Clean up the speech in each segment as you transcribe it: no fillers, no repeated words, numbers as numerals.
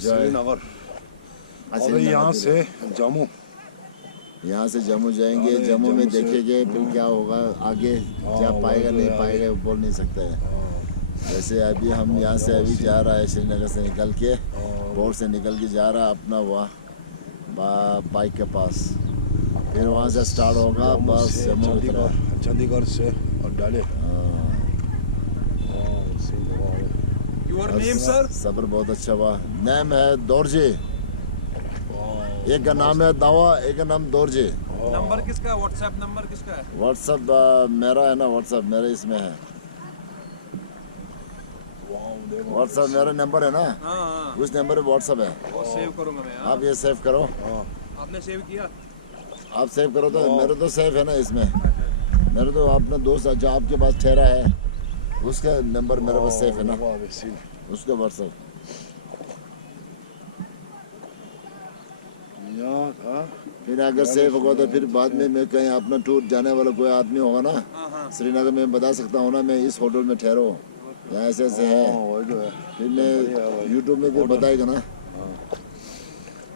श्रीनगर। अच्छा, और यहाँ से जम्मू। यहाँ से जम्मू जाएंगे, जम्मू में देखेंगे फिर क्या होगा आगे, क्या पाएगा नहीं पाएगा बोल नहीं सकते हैं। जैसे अभी हम यहाँ से अभी जा रहा है श्रीनगर से निकल के, पोर्ट से निकल के जा रहा है अपना वहाँ बाइक के पास, फिर वहाँ से स्टार्ट होगा बस जम्मू की तरफ। चंडीगढ़ से और डाले। Your name sir? सबर बहुत अच्छा हुआ। नेम है दौरजे, एक का नाम है दावा, एक का नाम दौरजे। नंबर किसका है? व्हाट्सएप नंबर किसका है? व्हाट्सअप मेरा है ना, व्हाट्सअप मेरे इसमें है। व्हाट्सअप मेरा नंबर है ना, हाँ उस नंबर पे व्हाट्सअप है। वो सेव करूंगा मैं। आप ये सेव करो। आपने सेव किया? आप सेव करो तो मेरे तो सेव है ना इसमें। मेरे तो अपना दोस्त जो आपके पास ठहरा है उसका नंबर मेरे पास सेव है ना, उसका व्हाट्सअप। फिर अगर सेव होगा तो फिर बाद में मैं कहीं अपना टूर जाने वाला कोई आदमी होगा ना श्रीनगर में, बता सकता हूँ ना मैं इस होटल में ठहरो, यहाँ ऐसे ऐसे है, फिर मैं यूट्यूब में भी बताएगा ना।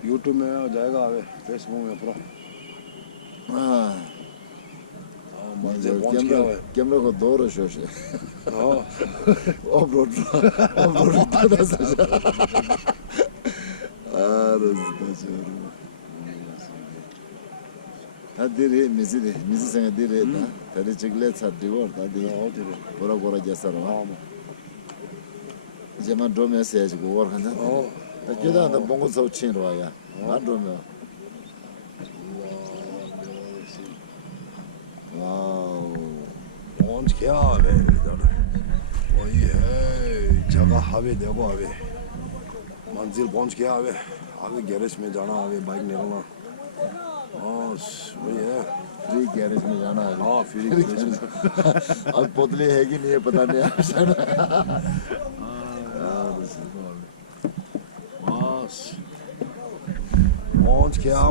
यूट्यूब में आ जाएगा, आवे फेसबुक में पूरा। हाँ कैमरा को दो रशो से of road Tadiri misi senga dire na tadi chigle chatti war tadi pura pura jasa ro jema drome se ji war khanda ta kida da bongo sau chin ro ya na drome wow पहुंच गया अबे इधर, वही है जगह, हवे देखो अबे मंजिल पहुंच गया। अबे गैरेज में जाना, अबे बाइक निकलना। वही है, फ्री गैरेज में जाना है। हाँ फ्री गैरेज में। अब पोतली है कि नहीं है पता नहीं बस पहुंच गया